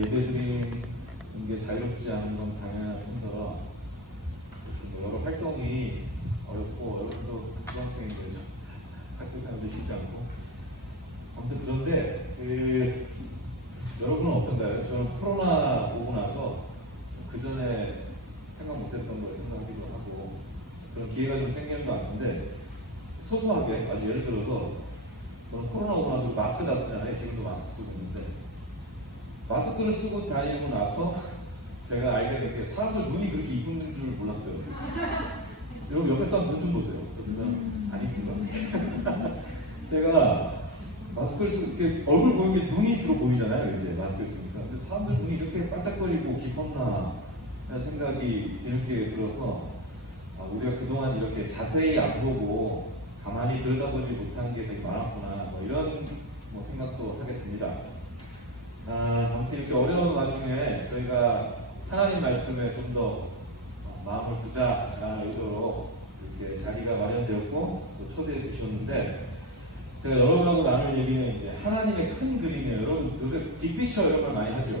예배드리는 게 자유롭지 않은 건 당연한 뿐더러 여러 활동이 어렵고 여러분도 중학생인데 학교 생활도 쉽지 않고 아무튼 그런데 여러분은 어떤가요? 저는 코로나 오고 나서 그 전에 생각 못했던 걸 생각하기도 하고 그런 기회가 좀 생기는 것 같은데 소소하게 아주 예를 들어서 저는 코로나 오고 나서 마스크 다 쓰잖아요. 지금도 마스크 쓰고 있는데 마스크를 쓰고 다니고 나서 제가 알게 된 게 사람들 눈이 그렇게 이쁜 줄 몰랐어요. 여러분 옆에 사람 눈 좀 보세요. 옆에 사람 안 이쁜가? 제가 마스크를 쓰고 이렇게 얼굴 보이는 게 눈이 주로 보이잖아요. 이제 마스크를 쓰니까. 근데 사람들 눈이 이렇게 반짝거리고 깊었나 하는 생각이 뒤늦게 들어서 우리가 그동안 이렇게 자세히 안 보고 가만히 들여다보지 못한 게 되게 많았구나 뭐 이런 생각도 하게 됩니다. 아무튼 이렇게 어려운 와중에 저희가 하나님 말씀에 좀 더 마음을 두자라는 의도로 이렇게 자리가 마련되었고 또 초대해 주셨는데 제가 여러분하고 나눌 얘기는 이제 하나님의 큰 그림이에요. 여러분 요새 빅피처 이런 걸 많이 하죠.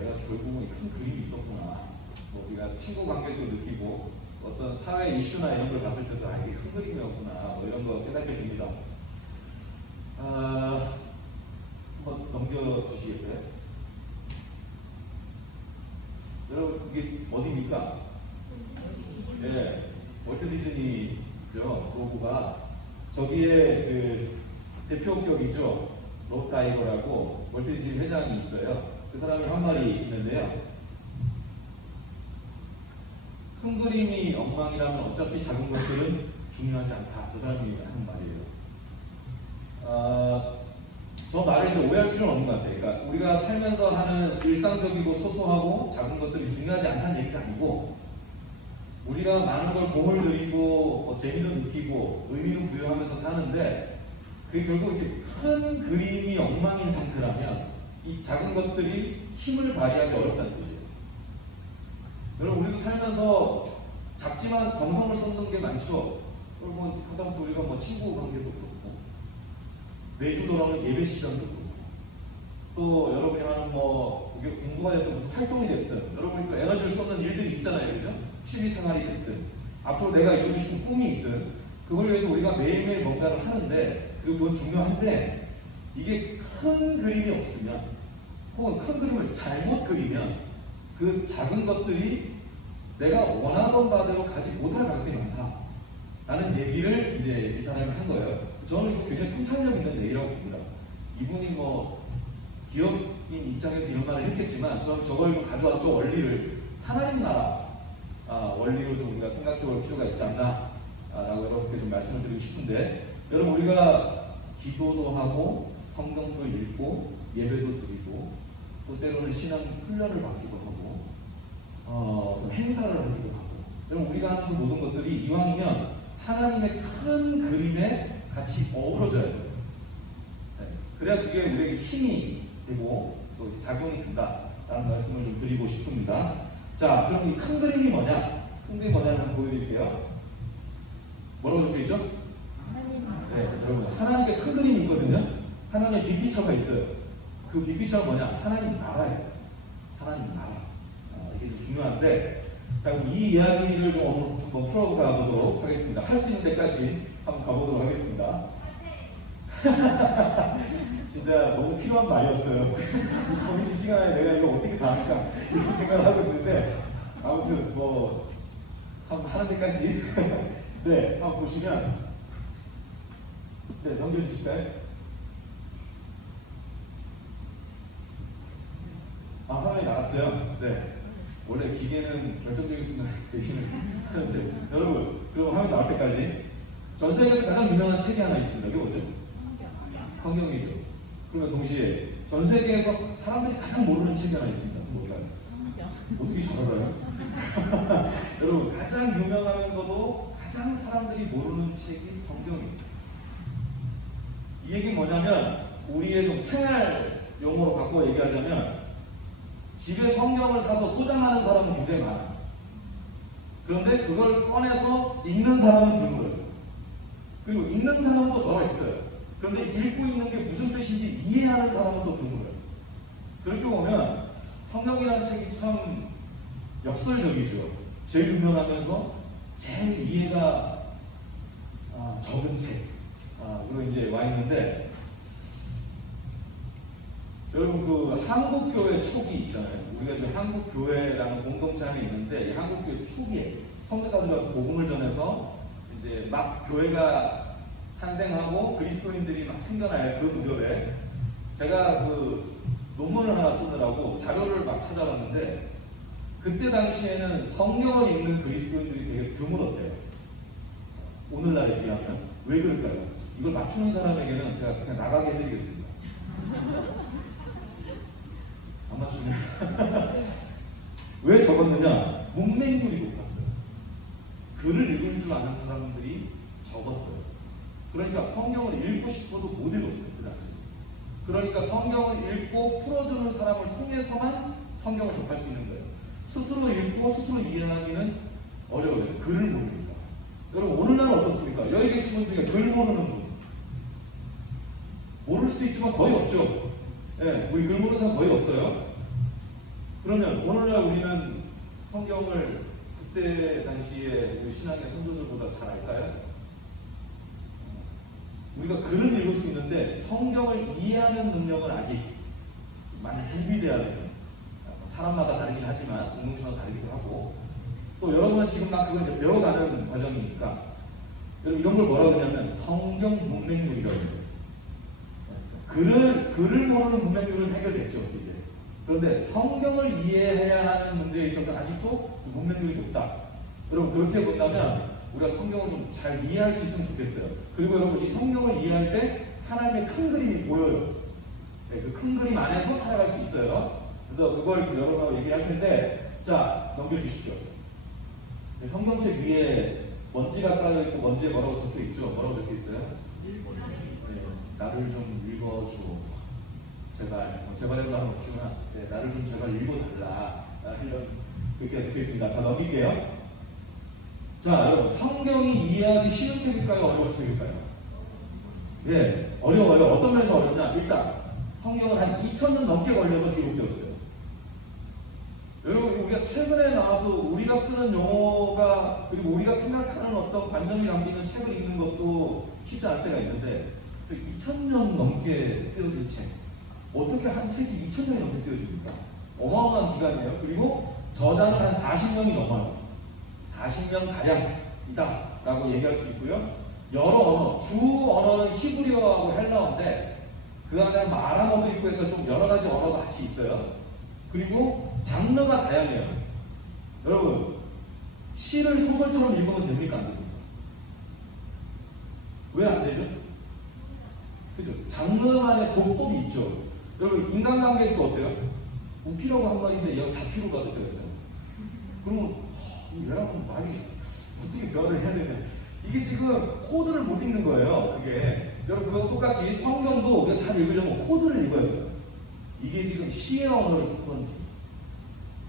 내가 결국은 큰 그림이 있었구나. 뭐 우리가 친구 관계에서 느끼고 어떤 사회 이슈나 이런 걸 봤을 때도 이게 큰 그림이었구나 뭐 이런 거 깨닫게 됩니다. 한번 넘겨주시겠어요? 여러분 이게 어디입니까? 네, 월트 디즈니죠. 로고가 저기에 그 대표격이죠. 로트 아이버라고 월트 디즈니 회장이 있어요. 그 사람이 한 말이 있는데요. 큰 그림이 엉망이라면 어차피 작은 것들은 중요하지 않다. 저 사람이 하는 말이에요. 저 말을 이제 오해할 필요는 없는 것 같아요. 그러니까 우리가 살면서 하는 일상적이고 소소하고 작은 것들이 중요하지 않다는 얘기가 아니고 우리가 많은 걸 공을 들이고 재미도 느끼고 의미도 부여하면서 사는데 그게 결국 이렇게 큰 그림이 엉망인 상태라면 이 작은 것들이 힘을 발휘하기 어렵다는 뜻이에요. 여러분 우리도 살면서 작지만 정성을 쏟는 게 많죠. 여러분 하다못해 우리가 친구 관계도 그렇고 매주 돌아오는 예배 시간도 그렇고 또 여러분이 하는 공부가 됐든 무슨 활동이 됐든 여러분이 또 에너지를 쏟는 일들이 있잖아요. 그죠? 취미생활이 됐든 앞으로 내가 이루고 싶은 꿈이 있든 그걸 위해서 우리가 매일매일 뭔가를 하는데 그건 중요한데 이게 큰 그림이 없으면 혹은 큰 그림을 잘못 그리면 그 작은 것들이 내가 원하던 바대로 가지 못할 가능성이 많다 라는 얘기를 이제 이 사람이 한 거예요. 저는 이거 굉장히 통찰력 있는 얘기라고 봅니다. 이분이 기업인 입장에서 이런 말을 했겠지만 저는 저걸 좀 가져와서 저 원리를 하나님 나라 원리로 좀 우리가 생각해 볼 필요가 있지 않나 라고 여러분께 좀 말씀을 드리고 싶은데 여러분 우리가 기도도 하고 성경도 읽고 예배도 드리고 또 때로는 신앙 훈련을 받기도 하고 행사를 하기도 하고 여러분 우리가 하는 그 모든 것들이 이왕이면 하나님의 큰 그림에 같이 어우러져야 돼요. 네. 그래야 그게 우리에게 힘이 되고 또 작용이 된다라는 말씀을 좀 드리고 싶습니다. 자, 그럼 이 큰 그림이 뭐냐? 큰 그림이 뭐냐를 한번 보여드릴게요. 뭐라고 적혀있죠? 네, 여러분 하나님께 큰 그림이 있거든요. 하나님의 빅피처가 있어요. 그 빅피처가 뭐냐? 하나님 나라예요. 하나님 나라. 이게 좀 중요한데 자, 그럼 이 이야기를 좀 오늘 한번 풀어가 보도록 하겠습니다. 할 수 있는 데까지 한번 가보도록 하겠습니다. 진짜 너무 필요한 말이었어요. 이 정해진 시간에 내가 이거 어떻게 다 할까 이렇게 생각을 하고 있는데 아무튼 한번 하는 데까지 네, 한번 보시면 네, 넘겨주실까요? 화면이 나왔어요. 네. 원래 기계는 결정적인 순간 대신을 하는데 여러분 그럼 화면 나올 때까지 전 세계에서 가장 유명한 책이 하나 있습니다. 이게 뭐죠? 성경이죠. 그러면 동시에 전 세계에서 사람들이 가장 모르는 책이 하나 있습니다. 뭘까요? 어떻게 잘 알아요? 여러분 가장 유명하면서도 가장 사람들이 모르는 책이 성경입니다. 이 얘기는 뭐냐면 우리의 좀 생활 용어로 바꿔 얘기하자면 집에 성경을 사서 소장하는 사람은 굉장히 많아요. 그런데 그걸 꺼내서 읽는 사람은 드물어요. 그리고 읽는 사람은 또 더 있어요. 그런데 읽고 있는 게 무슨 뜻인지 이해하는 사람은 또 드물어요. 그렇게 보면 성경이라는 책이 참 역설적이죠. 제일 유명하면서 제일 이해가 적은 책. 그리고 이제 와 있는데, 여러분 그 한국교회 초기 있잖아요. 우리가 지금 한국교회라는 공동체 안에 있는데, 이 한국교회 초기에 선교사들이 와서 복음을 전해서 이제 막 교회가 탄생하고 그리스도인들이 막 생겨날 그 무렵에 제가 그 논문을 하나 쓰느라고 자료를 막 찾아봤는데, 그때 당시에는 성경을 읽는 그리스도인들이 되게 드물었대요. 오늘날에 비하면. 왜 그럴까요? 이걸 맞추는 사람에게는 제가 그냥 나가게 해드리겠습니다. 안 맞추네. 왜 적었느냐? 문맹률이 높았어요. 글을 읽을 줄 아는 사람들이 적었어요. 그러니까 성경을 읽고 싶어도 못 읽었어요, 그 당시. 그러니까 성경을 읽고 풀어주는 사람을 통해서만 성경을 접할 수 있는 거예요. 스스로 읽고 스스로 이해하기는 어려워요. 글을 모르니까. 여러분 오늘날은 어떻습니까? 여기 계신 분 중에 글 모르는 분 모를 수도 있지만 거의 없죠. 예, 우리 글 모르는 사람 거의 없어요. 그러면 오늘날 우리는 성경을 그때 당시에 우리 신앙의 선조들보다 잘 알까요? 우리가 글은 읽을 수 있는데 성경을 이해하는 능력은 아직 많이 준비돼야 돼요. 사람마다 다르긴 하지만 공동체마다 다르기도 하고, 또 여러분은 지금 막 그걸 이제 배워가는 과정이니까 여러분 이런 걸 뭐라고 하냐면 성경 문맹률이라고 해요. 글을 모르는 문맹률은 해결됐죠 이제. 그런데 성경을 이해해야 하는 문제에 있어서 아직도 문맹률이 높다. 여러분 그렇게 본다면 우리가 성경을 좀 잘 이해할 수 있으면 좋겠어요. 그리고 여러분 이 성경을 이해할 때 하나님의 큰 그림이 보여요. 네, 그 큰 그림 안에서 살아갈 수 있어요. 그래서 그걸 여러분하고 얘기할 텐데, 자 넘겨주십시오. 네, 성경책 위에 먼지가 쌓여있고 먼지에 뭐라고 적혀있죠? 뭐라고 적혀있어요? 네, 나를 좀 읽어줘. 제발, 제발이라고 하면 없지만 네, 나를 좀 제발 읽어달라. 이런 그렇게 적혀있습니다. 자 넘길게요. 자 여러분 성경이 이해하기 쉬운 책일까요? 어려운 책일까요? 네, 어려워요. 어떤 면에서 어렵냐? 일단 성경은 한 2000년 넘게 걸려서 기록되었어요. 여러분 우리가 최근에 나와서 우리가 쓰는 용어가 그리고 우리가 생각하는 어떤 관념이 담기는 책을 읽는 것도 쉽지 않을 때가 있는데, 2000년 넘게 쓰여진 책, 어떻게 한 책이 2000년이 넘게 쓰여집니까? 어마어마한 기간이에요. 그리고 저자는 한 40명이 넘어요. 40명 가량이다 라고 얘기할 수 있고요. 여러 언어, 주 언어는 히브리어하고 헬라어인데 그 안에 아람어도 있고 해서 좀 여러 가지 언어가 같이 있어요. 그리고 장르가 다양해요. 여러분 시를 소설처럼 읽으면 됩니까? 안 됩니까? 왜 안 되죠? 그죠? 장르만의 도법이 있죠. 여러분 인간관계에서도 어때요? 웃기라고 한 말인데 얘가 다큐로 가도 되잖아요. 그러면 얘랑 말이 어떻게 대화를 해야 되냐? 이게 지금 코드를 못 읽는 거예요. 그게 여러분 그거 똑같이 성경도 우리가 잘 읽으려면 코드를 읽어야 돼요. 이게 지금 시의 언어를 쓴 건지,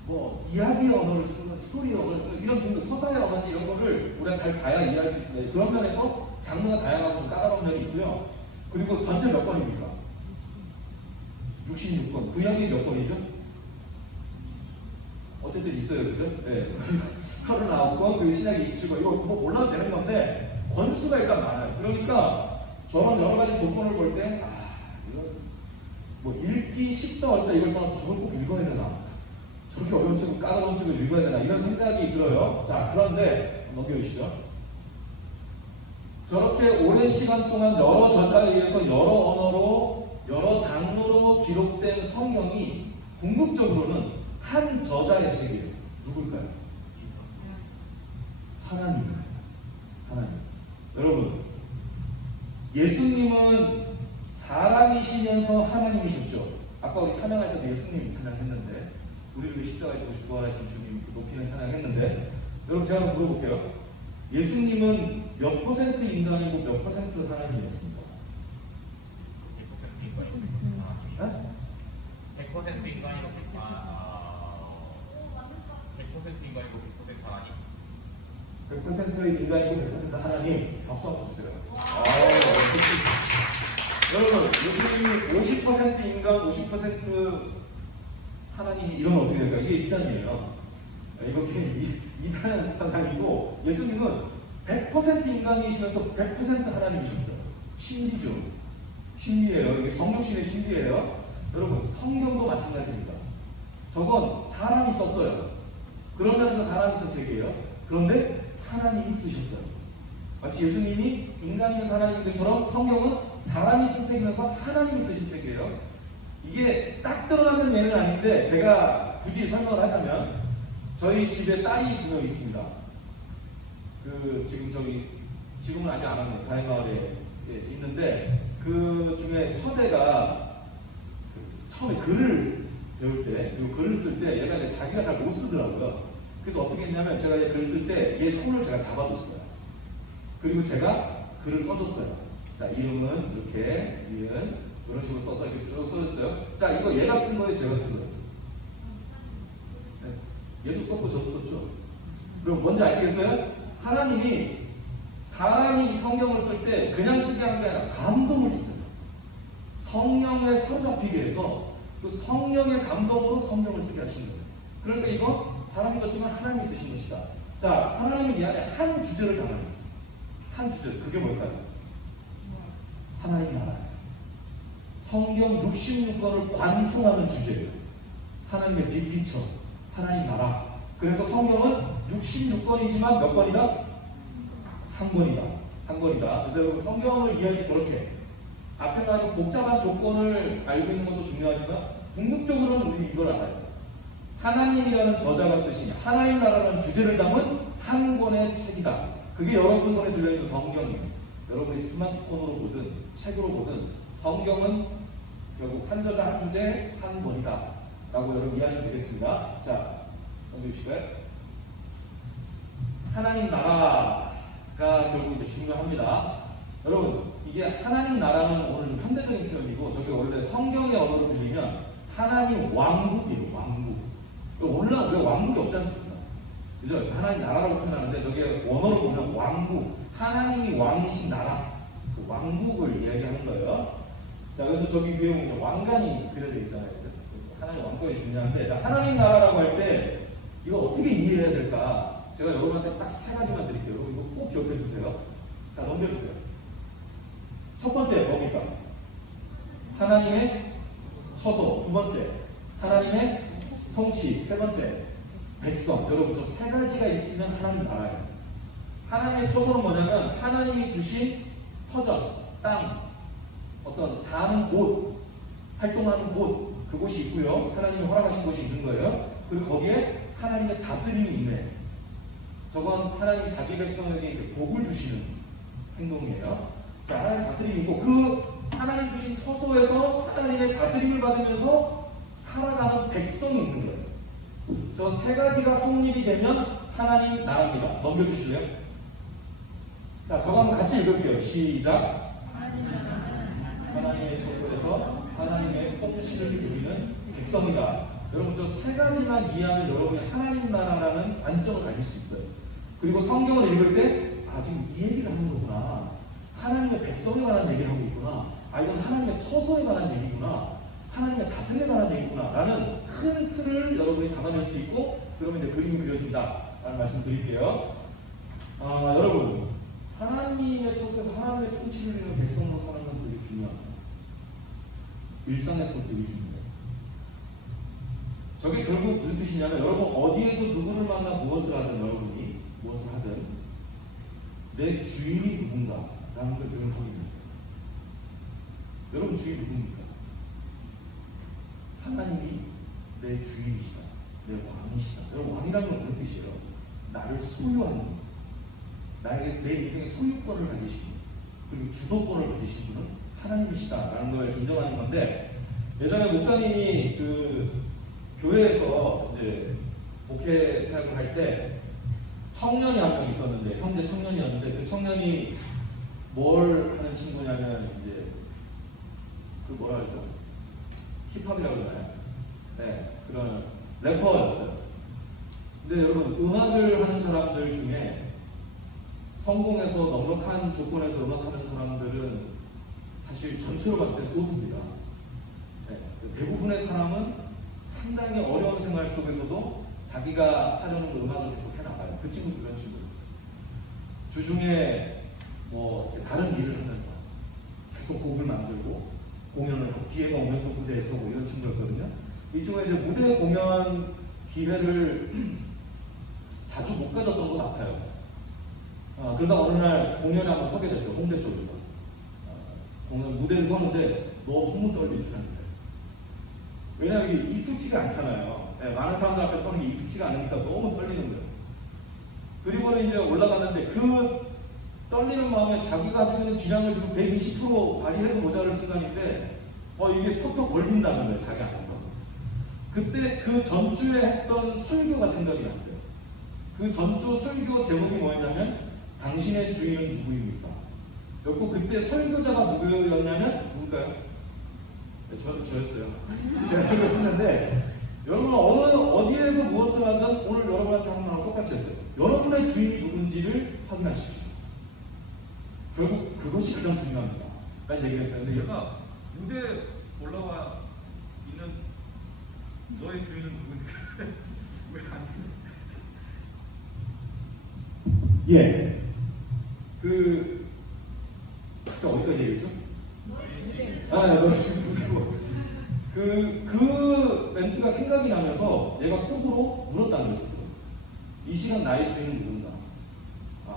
뭐 이야기의 언어를 쓴 건지, 스토리의 언어를 쓴 건지, 이런 정도 서사의 언어인지 이런 거를 우리가 잘 봐야 이해할 수 있습니다. 그런 면에서 장르가 다양하고 까다로운 면이 있고요. 그리고 전체 몇 권입니까? 66권. 구약이 몇 권이죠? 어쨌든 있어요, 그죠? 네. 39권, 그리고 신약 27권. 이거 뭐 몰라도 되는 건데 권수가 일단 많아요. 그러니까 저런 여러 가지 조건을 볼 때, 이거 뭐 읽기 쉽다 어렵다 이걸 떠나서 저걸 꼭 읽어야 되나? 저렇게 어려운 책을, 까다로운 책을 읽어야 되나? 이런 생각이 들어요. 자, 그런데 넘겨주시죠. 저렇게 오랜 시간 동안 여러 저자에 의해서 여러 언어로, 여러 장르로 기록된 성경이 궁극적으로는 한 저자의 책이에요. 누굴까요? 하나님입니다. 하나님. 여러분, 예수님은 사람이시면서 하나님이셨죠. 아까 우리 찬양할 때도 예수님 찬양했는데, 우리를 위해 십자가에 죽으시고 부활하신 주님 높이는 찬양했는데, 여러분 제가 한번 물어볼게요. 예수님은 몇 퍼센트 인간이고 몇 퍼센트 하나님이었습니까? 100% 인간이고 100% 인간이고 100% 인간이고 100% 하나님. 100% 인간이고 100% 하나님. 박수 한번 주세요. 여러분, 예수님이 50% 인간, 50% 하나님이 이러면 어떻게 될까? 이게 이단이에요. 이거 그냥 이단 사상이고 예수님은 100% 인간이시면서 100% 하나님이셨어요. 신비죠. 신비예요. 이게 성육신의 신비예요. 여러분 성경도 마찬가지입니다. 저건 사람이 썼어요. 그러면서 사람이 쓴 책이에요. 그런데 하나님이 쓰셨어요. 마치 예수님이 인간이면서 하나님인 것처럼 성경은 사람이 쓴 책이면서 하나님이 쓰신 책이에요. 이게 딱 드러나는 예는 아닌데 제가 굳이 설명을 하자면 저희 집에 딸이 2명 있습니다. 지금은 아직 안 왔네요. 가해마을에 있는데 그 중에 첫애가 처음에 글을 배울 때 그리고 글을 쓸 때 얘가 이제 자기가 잘 못 쓰더라고요. 그래서 어떻게 했냐면 제가 글을 쓸 때 얘 손을 제가 잡아줬어요. 그리고 제가 글을 써줬어요. 자, 이름은 이렇게, 이은 이런 식으로 써서 이렇게 쭉 써줬어요. 자, 이거 얘가 쓴 거예요, 제가 쓴 거예요? 네. 얘도 썼고 저도 썼죠. 그럼 뭔지 아시겠어요? 하나님이 사람이 성경을 쓸 때 그냥 쓰게 한 게 아니라 감동을 주세요. 성령에 사로잡히게 해서 그 성령의 감동으로 성경을 쓰게 하신 거예요. 그러니까 이거 사람이 썼지만 하나님이 쓰신 것이다. 자, 하나님은 이 안에 한 주제를 담아냈어요. 한 주제, 그게 뭘까요? 하나님 나라. 성경 66권을 관통하는 주제예요. 하나님의 빅피처, 하나님 나라. 그래서 성경은 66권이지만 몇 권이다? 한 권이다. 한 권이다. 그래서 여러분 성경을 이해하기 저렇게 앞에 나온 복잡한 조건을 알고 있는 것도 중요하지만 궁극적으로는 우리 이걸 알아요. 하나님이라는 저자가 쓰신 하나님 나라라는 주제를 담은 한 권의 책이다. 그게 여러분 손에 들려있는 성경이에요. 여러분이 스마트폰으로 보든 책으로 보든 성경은 결국 한 저자 한 주제 한 권이다 라고 여러분 이해하시면 되겠습니다. 자, 넘겨주실까요? 하나님 나라가 결국 이제 중요합니다. 여러분 이게 하나님 나라는 오늘 좀 현대적인 표현이고 저게 원래 성경의 언어로 빌리면 하나님 왕국이에요. 왕국. 오늘날 왜 왕국이 없지 않습니까? 그죠? 그래서 하나님 나라라고 표현하는데 저게 원어로 보면 왕국, 하나님이 왕이신 나라, 그 왕국을 이야기하는 거예요. 자, 그래서 저기 위에 보면 왕관이 그려져 있잖아요. 하나님 왕국이 중요한데, 자, 하나님 나라라고 할 때 이거 어떻게 이해해야 될까? 제가 여러분한테 딱 세 가지만 드릴게요. 여러분 이거 꼭 기억해 주세요. 자, 넘겨주세요. 첫 번째 뭡니까? 하나님의 처소. 두 번째, 하나님의 통치. 세 번째, 백성. 여러분 저 세 가지가 있으면 하나님 나라예요. 하나님의 처소는 뭐냐면 하나님이 주신 터전, 땅, 어떤 사는 곳, 활동하는 곳, 그곳이 있고요. 하나님이 허락하신 곳이 있는 거예요. 그리고 거기에 하나님의 다스림이 있네. 저건 하나님 자기 백성에게 복을 주시는 행동이에요. 자, 하나님 다스림이 있고 그 하나님 주신 처소에서 하나님의 다스림을 받으면서 살아가는 백성이 있는 거예요. 저 세 가지가 성립이 되면 하나님 나라입니다. 넘겨주실래요? 자, 저거 한번 같이 읽을게요. 시작. 하나님의 처소에서 하나님의 통치를 누리는 백성이다. 여러분 저 세 가지만 이해하면 여러분이 하나님 나라라는 관점을 가질 수 있어요. 그리고 성경을 읽을 때 지금 이 얘기를 하는 거구나. 하나님의 백성에 관한 얘기를 하고 있구나. 이건 하나님의 처소에 관한 얘기구나. 하나님의 다스림에 관한 얘기구나 라는 큰 틀을 여러분이 잡아낼 수 있고 그러면 이제 그림이 그려진다 라는 말씀 드릴게요. 여러분 하나님의 처소에서 하나님의 통치를 이루는 백성으로 사는 건 되게 중요합니다. 일상에서 되게 중요해요. 저게 결국 무슨 뜻이냐면 여러분 어디에서 누구를 만나 무엇을 하든 여러분이 무엇을 하든 내 주인이 누군가 라는 걸 기억하게 됩니다. 여러분 주인이 누굽니까? 하나님이 내 주인이시다. 내 왕이시다. 여러분 왕이라는 건 그런 뜻이에요. 나를 소유하는 분. 나에게 내 인생의 소유권을 가지신 분. 그리고 주도권을 가지신 분은 하나님이시다. 라는 걸 인정하는 건데 예전에 목사님이 그 교회에서 이제 목회 사역을 할 때 청년이 한 명 있었는데 형제 청년이었는데 그 청년이 뭘 하는 친구냐면 이제 그 뭐라 그러죠? 힙합이라고 그러나요? 네, 그런 래퍼였어요. 근데 여러분 음악을 하는 사람들 중에 성공해서 넉넉한 조건에서 음악하는 사람들은 사실 전체로 봤을 때 소수입니다. 네, 대부분의 사람은 상당히 어려운 생활 속에서도 자기가 하려는 음악을 계속 해나가요. 그 친구도 그런 친구였어요. 주중에 뭐 다른 일을 하면서 계속 곡을 만들고 공연을 하고 기회가 오면 또 무대에 서고 이런 친구였거든요. 이 친구가 이제 무대 공연 기회를 자주 못 가졌던 것 같아요. 그러다 어느 날 공연에 한번 서게 됐죠. 홍대 쪽에서. 공연 무대를 서는데 너무 떨리더라고요. 왜냐면 이게 익숙치가 않잖아요. 네, 많은 사람들 앞에 서는 게 익숙치가 않으니까 너무 떨리는 거예요. 그리고는 이제 올라갔는데 그 떨리는 마음에 자기가 가지고 있는 기량을 지금 120% 발휘해도 모자랄 순간인데 이게 톡톡 걸린다는 거예요. 자기 안에서. 그때 그 전주에 했던 설교가 생각이 났대요. 그 전주 설교 제목이 뭐였냐면 당신의 주인은 누구입니까? 그리고 그때 설교자가 누구였냐면 누굴까요? 네, 저였어요. 제가 설교를 했는데 여러분 어디에서 무엇을 하든 오늘 여러분한테 한 말하고 똑같이 했어요. 여러분의 주인이 누군지를 확인하십시오. 결국 그것이 가장 중요합니다. 라는 얘기를 했어요. 근데 얘가 무대에 올라와 있는 너의 주인은 누구니까 왜안 예. 저 어디까지 얘기했죠? 너의 주인 누구고. 그 멘트가 생각이 나면서 얘가 속으로 물었다는 것이었어요. 이 시간 나의 주인은 누군가?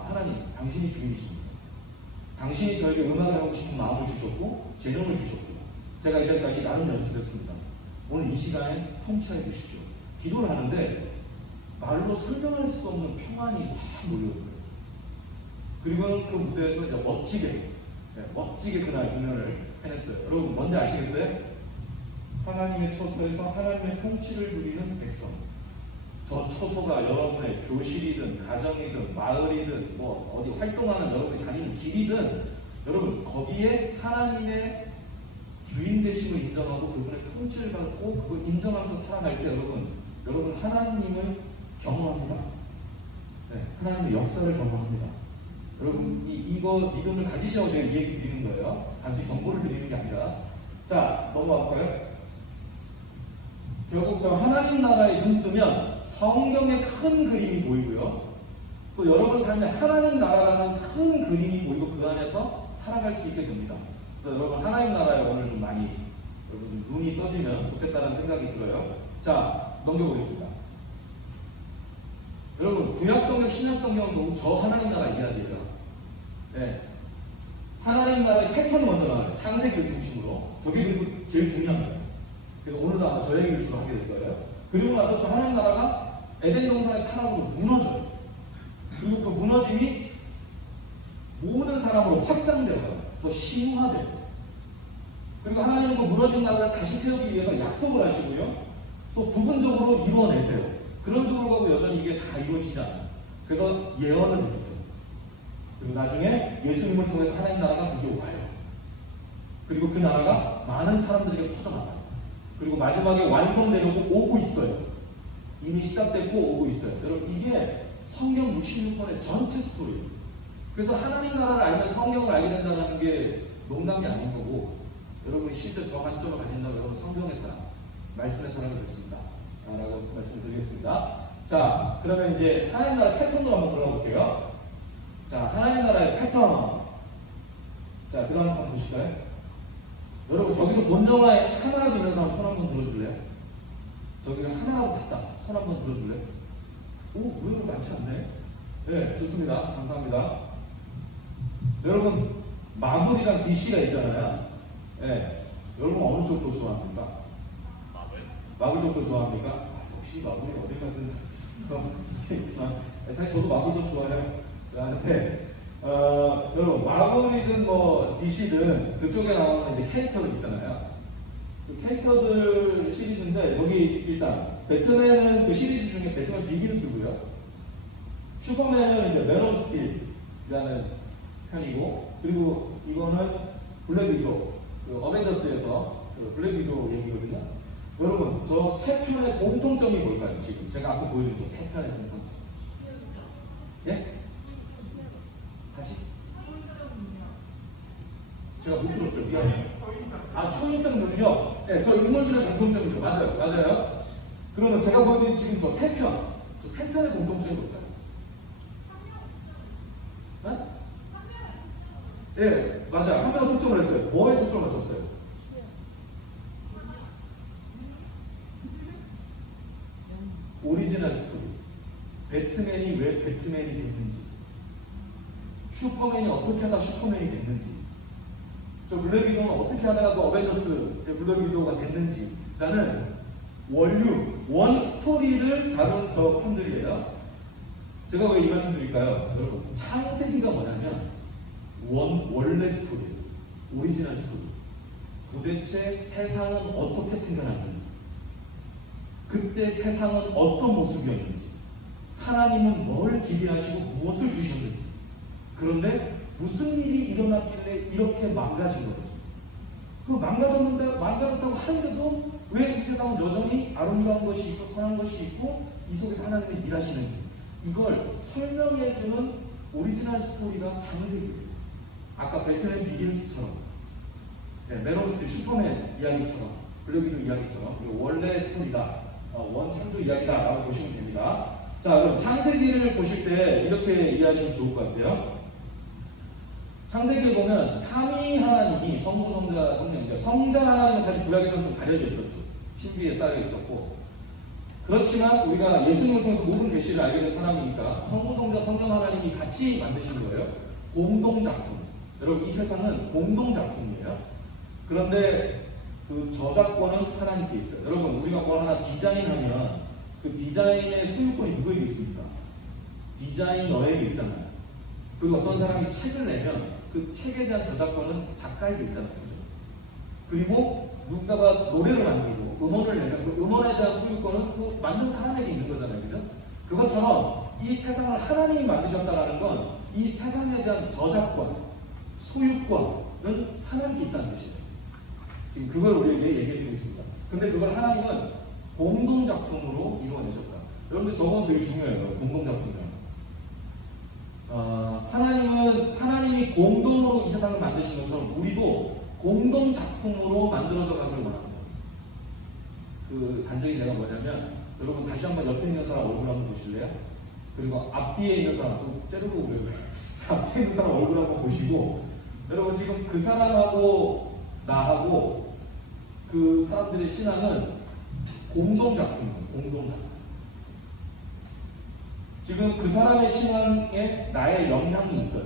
하나님, 당신이 주인이십니다. 당신이 저에게 음악을 하고 싶은 마음을 주셨고 재능을 주셨고 제가 이전까지 나름 연습했습니다. 오늘 이 시간에 통치해 주십시오. 기도를 하는데 말로 설명할 수 없는 평안이 확 몰려오더라고요. 그리고는 그 무대에서 이제 멋지게 그날 공연을 해냈어요. 여러분 뭔지 아시겠어요? 하나님의 처소에서 하나님의 통치를 누리는 백성. 저 처소가 여러분의 교실이든 가정이든 마을이든 뭐 어디 활동하는 여러분이 다니는 길이든 여러분 거기에 하나님의 주인 되심을 인정하고 그분의 통치를 받고 그걸 인정하면서 살아갈 때 여러분 하나님을 경험합니다. 네, 하나님의 역사를 경험합니다. 여러분 이거 믿음을 가지시라고 제가 이 얘기 드리는 거예요. 단순히 정보를 드리는 게 아니라. 자, 넘어갈까요? 결국 저 하나님 나라에 눈 뜨면 성경의 큰 그림이 보이고요. 또 여러분 삶에 하나님 나라라는 큰 그림이 보이고 그 안에서 살아갈 수 있게 됩니다. 그래서 여러분 하나님 나라에 오늘 좀 많이 여러분 눈이 떠지면 좋겠다는 생각이 들어요. 자, 넘겨보겠습니다. 여러분 구약성경, 신약성경도 저 하나님 나라 이야기예요. 네. 하나님 나라의 패턴이 먼저 나와요. 창세기를 중심으로. 저게 그리고 제일 중요합니다. 그래서 오늘도 아마 저 얘기를 주로 하게 될 거예요. 그리고 나서 저 하나님 나라가 에덴 동산의 타락으로 무너져요. 그리고 그 무너짐이 모든 사람으로 확장되어요. 더 심화돼요. 그리고 하나님은 그 무너진 나라를 다시 세우기 위해서 약속을 하시고요. 또 부분적으로 이루어내세요. 그런데도 불구하고 여전히 이게 다 이루어지지 않아요. 그래서 예언을 해주세요. 그리고 나중에 예수님을 통해서 하나님 나라가 드디어 와요. 그리고 그 나라가 많은 사람들에게 퍼져나가요. 그리고 마지막에 완성되려고 오고 있어요. 이미 시작됐고 오고 있어요. 여러분 이게 성경 66권의 전체 스토리예요. 그래서 하나님 나라를 알면 성경을 알게 된다는 게 농담이 아닌 거고 여러분이 실제 저 관점을 가진다면 여러분 성경의 사람, 말씀의 사람이 될 수 있다 라고 말씀드리겠습니다. 자, 그러면 이제 하나님 나라 패턴으로 한번 들어가 볼게요. 자, 하나님 나라의 패턴. 자, 그 다음 한번 보실까요? 여러분 저기서 본 영화에 하나라도 있는 사람 손 한번 들어줄래요? 저기가 하나라도 봤다. 손 한번 들어줄래요? 오, 의외로 많지 않네. 네, 좋습니다. 감사합니다. 여러분 마블이랑 DC가 있잖아요. 네, 여러분 어느 쪽도 좋아합니까? 마블 쪽도 좋아합니까? 역시 마블이 어디 가든 이게 있지만 사실 저도 마블도 좋아해요. 그런데 여러분 마블이든 뭐 DC든 그쪽에 나오는 이제 캐릭터들 있잖아요. 그 캐릭터들 시리즈인데 여기 일단 배트맨은 그 시리즈 중에 배트맨 비긴스고요. 슈퍼맨은 이제 맨 오브 스틸이라는 편이고 그리고 이거는 블랙 위도우 그 어벤져스에서 그 블랙 위도우 얘기거든요. 여러분 저 세 편의 공통점이 뭘까요? 지금 제가 아까 보여준 저 세 편의 공통점. 예? 다시? 제가 못 들었어요. 미안해요. 초인적 능력. 네, 저 인물들의 공통점이죠. 맞아요. 그러면 제가 보여드린 지금 저 세 편의 공통점이 뭘까요? 네? 예, 맞아요. 한 명은 초점을 했어요. 뭐에 초점을 맞췄어요? 오리지널 스토리. 배트맨이 왜 배트맨이 됐는지, 슈퍼맨이 어떻게 하다 슈퍼맨이 됐는지, 저 블랙 위도우는 어떻게 하다가 그 어벤져스의 블랙 위도우가 됐는지 라는 원 스토리를 다룬 저 편들이에요. 제가 왜 이 말씀 드릴까요? 여러분, 창세기가 뭐냐면 원래 스토리, 오리지널 스토리. 도대체 세상은 어떻게 생겨났는지, 그때 세상은 어떤 모습이었는지, 하나님은 뭘 기대하시고 무엇을 주셨는지, 그런데 무슨 일이 일어났길래 이렇게 망가진 건지, 그 망가졌다고 하는데도 왜 이 세상은 여전히 아름다운 것이 있고 선한 것이 있고 이 속에서 하나님이 일하시는지, 이걸 설명해주는 오리지널 스토리가 창세기예요. 아까 배트맨 비긴스처럼, 맨 오브 스틸 슈퍼맨 이야기처럼, 블랙 위도우 이야기처럼 원래 스토리다, 원창조 이야기다라고 보시면 됩니다. 자, 그럼 창세기를 보실 때 이렇게 이해하시면 좋을 것 같아요. 창세기를 보면 삼위 하나님이 성부, 성자, 성령, 성자 하나님은 사실 구약에서는 좀 가려져 있었죠. 신비에 쌓여 있었고, 그렇지만 우리가 예수님을 통해서 모든 계시를 알게 된 사람이니까 성부, 성자, 성령 하나님이 같이 만드신 거예요. 공동작품. 여러분, 이 세상은 공동작품이에요. 그런데 그 저작권은 하나님께 있어요. 여러분, 우리가 뭘 하나 디자인하면 그 디자인의 소유권이 누구에게 있습니까? 디자이너에게 있잖아요. 그리고 어떤 사람이 책을 내면 그 책에 대한 저작권은 작가에게 있잖아요. 그죠? 그리고 누군가가 노래를 만들고 음원을 내면 그 음원에 대한 소유권은 그 만든 사람에게 있는 거잖아요. 그죠? 그것처럼 이 세상을 하나님이 만드셨다는 건 이 세상에 대한 저작권, 소유권은 하나님께 있다는 것이에요. 지금 그걸 우리에게 얘기해드리고 있습니다. 근데 그걸 하나님은 공동작품으로 이루어내셨다. 여러분들 저거 되게 중요해요. 공동작품이요. 하나님이 공동으로 이 세상을 만드신 것처럼 우리도 공동작품으로 만들어져 가길 원하세요. 그 단적인 예가 뭐냐면, 여러분 다시 한번 옆에 있는 사람 얼굴 한번 보실래요? 그리고 앞뒤에 있는 사람, 째르고 그래요. 앞뒤에 있는 사람 얼굴 한번 보시고, 여러분 지금 그 사람하고 나하고 그 사람들의 신앙은 공동작품이에요. 공동작품. 지금 그 사람의 신앙에 나의 영향이 있어요.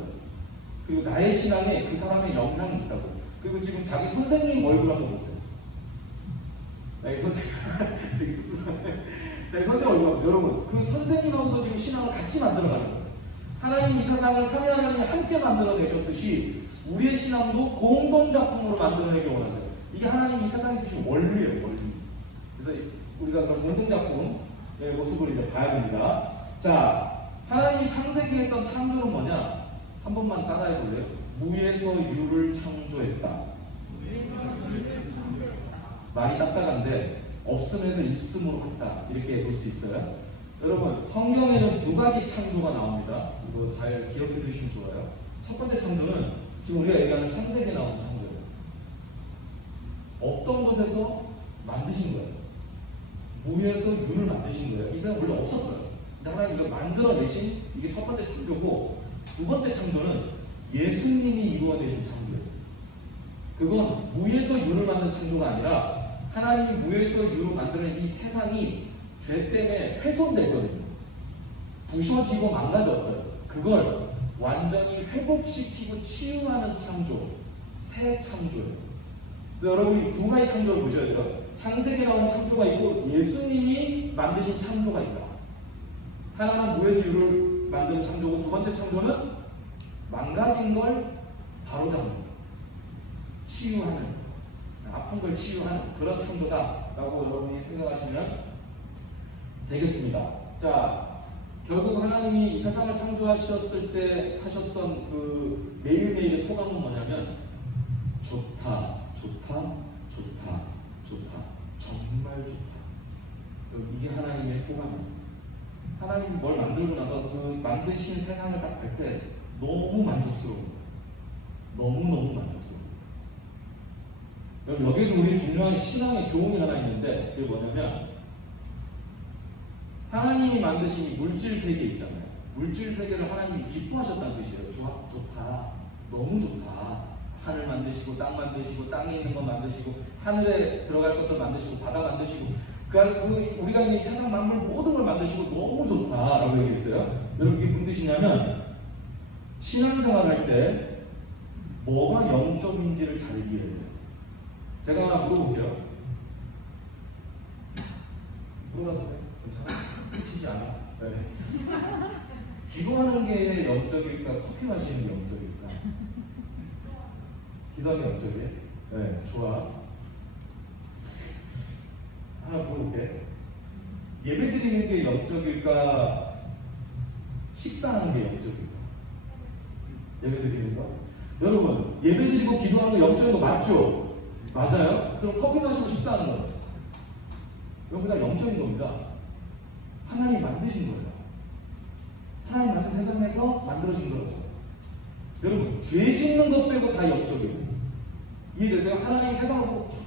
그리고 나의 신앙에 그 사람의 영향이 있다고. 그리고 지금 자기 선생님 얼굴 한번 보세요. 자기 선생님, 되게 쑥스러워요. 자기 선생님 얼굴 한번. 여러분, 그 선생님하고도 지금 신앙을 같이 만들어가는 거예요. 하나님이 이 세상을 삼위 하나님이 함께 만들어내셨듯이 우리의 신앙도 공동작품으로 만들어내길 원하세요. 이게 하나님이 이 세상에 주신 원리예요, 원리. 그래서 우리가 그런 공동작품의 모습을 이제 봐야 됩니다. 자, 하나님이 창세기에 했던 창조는 뭐냐? 한 번만 따라해 볼래요? 무에서 유를 창조했다. 말이 딱딱한데 없음에서 있음으로 갔다, 이렇게 볼 수 있어요. 여러분, 성경에는 두 가지 창조가 나옵니다. 이거 잘 기억해 두시면 좋아요. 첫 번째 창조는 지금 우리가 얘기하는 창세기에 나오는 창조예요. 없던 곳에서 만드신 거예요. 무에서 유를 만드신 거예요. 이 세상 원래 없었어요. 근데 하나님 이걸 만들어내신, 이게 첫 번째 창조고, 두 번째 창조는 예수님이 이루어내신 창조예요. 그건 무에서 유를 만든 창조가 아니라 하나님이 무에서 유를 만드는 이 세상이 죄 때문에 훼손됐거든요. 부셔지고 망가졌어요. 그걸 완전히 회복시키고 치유하는 창조, 새 창조예요. 여러분이 두 가지 창조를 보셔야 돼요. 창세기에 나오는 창조가 있고 예수님이 만드신 창조가 있다. 하나는 무에서 유를 만드는 창조고, 두 번째 창조는 망가진 걸 바로잡는, 치유하는, 아픈 걸 치유하는 그런 창조다라고 여러분이 생각하시면 되겠습니다. 자, 결국 하나님이 이 세상을 창조하셨을 때 하셨던 그 매일매일의 소감은 뭐냐면 좋다, 좋다, 좋다, 좋다, 정말 좋다. 이게 하나님의 소감이었어요. 하나님이 뭘 만들고 나서 그 만드신 세상을 딱 볼 때 너무 만족스러운 거예요. 너무너무 만족스러운 거예요. 여기서 우리 중요한 신앙의 교훈이 하나 있는데, 그게 뭐냐면 하나님이 만드신 이 물질 세계 있잖아요. 물질 세계를 하나님이 기뻐하셨다는 뜻이에요. 좋다. 너무 좋다. 하늘 만드시고 땅 만드시고 땅에 있는 것 만드시고 하늘에 들어갈 것들 만드시고 바다 만드시고 우리가 이 세상 만물 모든 걸 만드시고 너무 좋다라고 얘기했어요. 여러분 이게 무슨 뜻이냐면 신앙생활 할 때 뭐가 영적인지를 잘 이해해야 돼요. 제가 하나 물어볼게요. 물어봐도 돼요? 괜찮아? 끝이지 않아? 네. 기도하는 게 영적일까? 커피 마시는 게 영적일까? 기도하는 게 영적이에요? 네, 좋아. 하나 물어볼게. 예배 드리는 게 영적일까? 식사하는 게 영적일까? 예배 드리는 거? 여러분, 예배 드리고 기도하는 거 영적인 거 맞죠? 맞아요? 그럼 커피 마시고 식사하는 거? 여러분 다 영적인 겁니다. 하나님 만드신 거예요. 하나님 만든 세상에서 만들어진 거죠. 여러분, 죄 짓는 것 빼고 다 영적이에요. 이해되세요? 하나님 세상을 보고 좋다.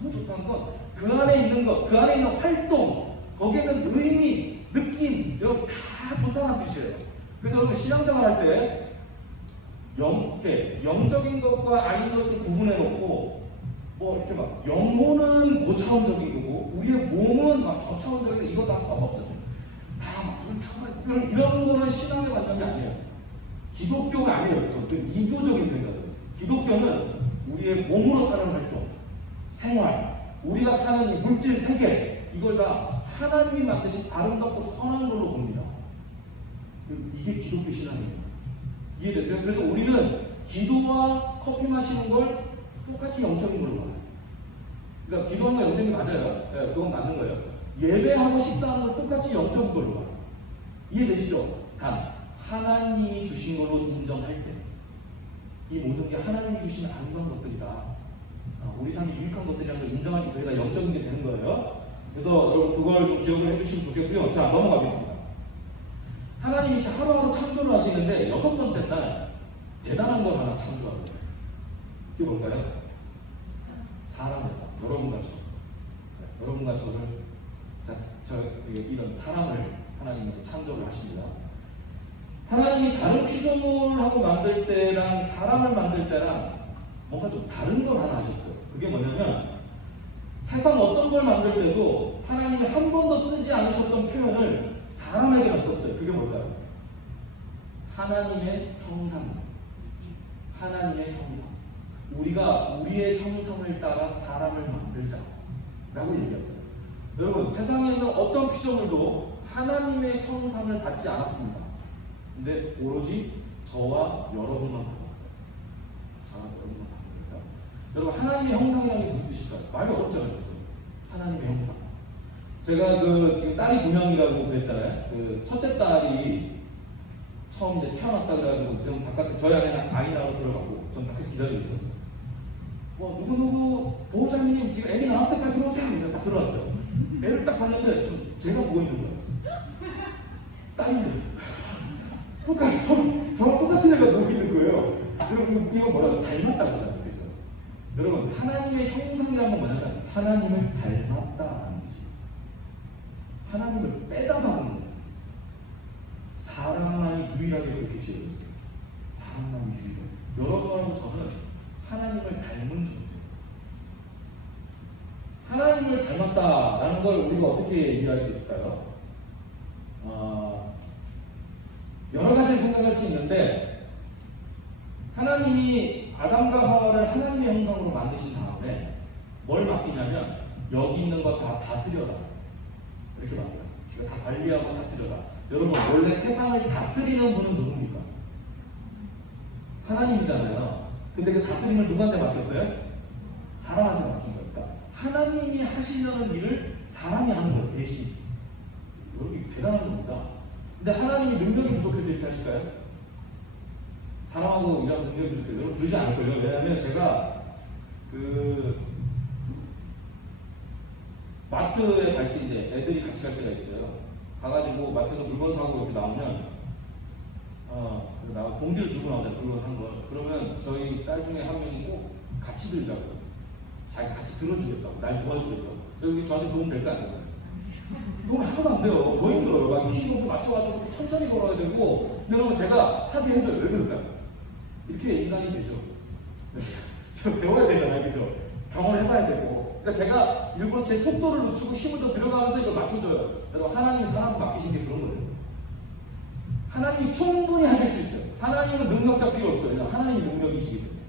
너무 좋다는 건 그 안에 있는 것, 그 안에 있는 활동, 거기에 있는 의미, 느낌, 여러분 다 좋다는 뜻이에요. 그래서 여러분 신앙생활 할 때 영적인 것과 아닌 것을 구분해 놓고 뭐 이렇게 막 영혼은 고차원적인 거고 우리의 몸은 막 저차원적인 거 이거 다 써먹어요. 이런 거는 신앙의 관점이 아니에요. 기독교가 아니에요. 그 이교적인 생각이에요. 기독교는 우리의 몸으로 사는 활동, 생활, 우리가 사는 이 물질 세계 이걸 다 하나님이 만드신 아름답고 선한 걸로 봅니다. 이게 기독교 신앙이에요. 이해되세요? 그래서 우리는 기도와 커피 마시는 걸 똑같이 영적인 걸로 봐요. 그러니까 기도하는 건 영적인 게 맞아요. 네, 그건 맞는 거예요. 예배하고 식사하는 걸 똑같이 영적인 걸로 봐요. 이해되시죠? 하나님이 주신 걸로 인정할 때 이 모든 게 하나님이 주신 아름다운 것들이다. 우리 삶에 유익한 것들이라는 걸 인정하기 그게 다 영적인 게 되는 거예요. 그래서 여러분 그걸 좀 기억을 해주시면 좋겠고요. 자, 넘어가겠습니다. 하나님이 이렇게 하루하루 창조를 하시는데 6번째 날 대단한 걸 하나 창조하세요. 그게 뭘까요? 사람에서 여러분과 저, 여러분과 저를 이런 사람을 하나님께서 창조를 하십니다. 하나님이 다른 피조물하고 만들 때랑 사람을 만들 때랑 뭔가 좀 다른 걸 하나 하셨어요. 그게 뭐냐면 세상 어떤 걸 만들 때도 하나님이 한 번도 쓰지 않으셨던 표현을 사람에게만 썼어요. 그게 뭘까요? 하나님의 형상. 하나님의 형상. 우리가 우리의 형상을 따라 사람을 만들자 라고 얘기했어요. 여러분, 세상에 있는 어떤 피조물도 하나님의 형상을 받지 않았습니다. 근데 오로지 저와 여러분만 받았어요. 저와 여러분만 받습니다. 여러분, 하나님의 형상이라는 게 무슨 뜻일까요? 말이 어렵잖아요. 하나님의 형상. 제가 지금 딸이 2명이라고 그랬잖아요. 첫째 딸이 처음 이제 태어났다 그래가지고 지금 바깥에 저희 안에는 아이 나오러 들어가고 전 밖에서 기다리고 있었어요. 누구누구 보호자님 지금 애기 나왔을 때 들어오세요. 이제 딱 들어왔어요. 애를 딱 봤는데 좀 제가 보이는 줄 알았어요. 딸인데 저랑 똑같은 애가 누워 있는 거예요. 여러분 이거 뭐라고 닮았다고 하잖아요. 그죠? 여러분 하나님의 형상이라는 건 뭐냐면 하나님을 닮았다는 뜻이에요. 하나님을 빼다 박은 거예요. 사람만이 유일하게 그렇게 지어졌어요. 사람만이 유일하게. 여러분하고 저는 하나님을 닮은 존재예요. 하나님을 닮았다라는 걸 우리가 어떻게 이해할 수 있을까요? 여러 가지 생각할 수 있는데 하나님이 아담과 하와를 하나님의 형상으로 만드신 다음에 뭘 맡기냐면 여기 있는 거 다 다스려라 이렇게 맡겨요. 다 관리하고 다스려라. 여러분 원래 세상을 다스리는 분은 누굽니까? 하나님이잖아요. 근데 그 다스림을 누구한테 맡겼어요? 사람한테 맡긴 거니까 하나님이 하시려는 일을 사람이 하는 거예요. 대신. 여러분 이게 대단한 겁니다. 근데 하나님이 능력이 부족해서 이렇게 하실까요? 사람하고 일하는 능력이 부족해요. 여러분 그러지 않을걸요. 왜냐하면 제가 마트에 갈 때 이제 애들이 같이 갈 때가 있어요. 가가지고 마트에서 물건 사고 이렇게 나오면 나 봉지를 들고 나오잖아요. 물건 산 걸. 그러면 저희 딸 중에 한 명이 꼭 같이 들자고. 자기 같이 들어주겠다고. 날 도와주겠다고. 여기 저한테 도움 될까 안 될까요? 그건 하나도 안 돼요. 더 힘들어요. 막 키도 맞춰가지고 천천히 걸어야 되고. 근데 여러분 제가 하게 해줘요. 왜 그럴까요? 이렇게 인간이 되죠. 저 배워야 되잖아요. 그죠? 경험해봐야 되고. 그러니까 제가 일부러 제 속도를 늦추고 힘을 더 들어가면서 이걸 맞춰줘요. 여러분 하나님이 사람을 맡기신 게 그런 거예요. 하나님이 충분히 하실 수 있어요. 하나님은 능력자 필요 없어요. 왜냐하면 하나님이 능력이시기 때문에.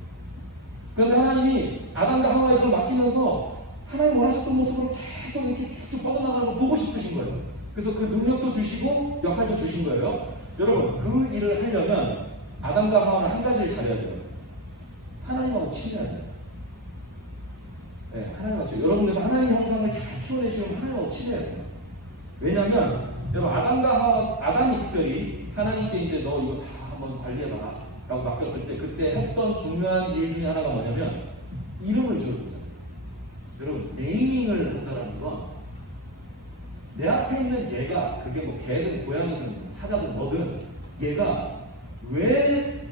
그런데 하나님이 아담과 하와에 그걸 맡기면서 하나님 원하셨던 모습으로 계속 이렇게 쭉쭉 뻗어나가는 걸 보고 싶으신 거예요. 그래서 그 능력도 주시고 역할도 주신 거예요. 여러분 그 일을 하려면 아담과 하와는 한 가지를 잘해야 돼요. 하나님하고 친해야 돼요. 네, 하나님하고 여러분 그래서 하나님의 형상을 잘 키워내시려면 하나님하고 친해야 돼요. 왜냐하면 여러분 아담과 하와, 아담이 특별히 하나님께 이제 너 이거 다 한번 관리해봐라 라고 맡겼을 때 그때 했던 중요한 일 중에 하나가 뭐냐면 이름을 지어주잖아요. 여러분 네이밍을 한다는 건 내 앞에 있는 얘가 그게 뭐 개든 고양이든 사자든 뭐든 얘가 왜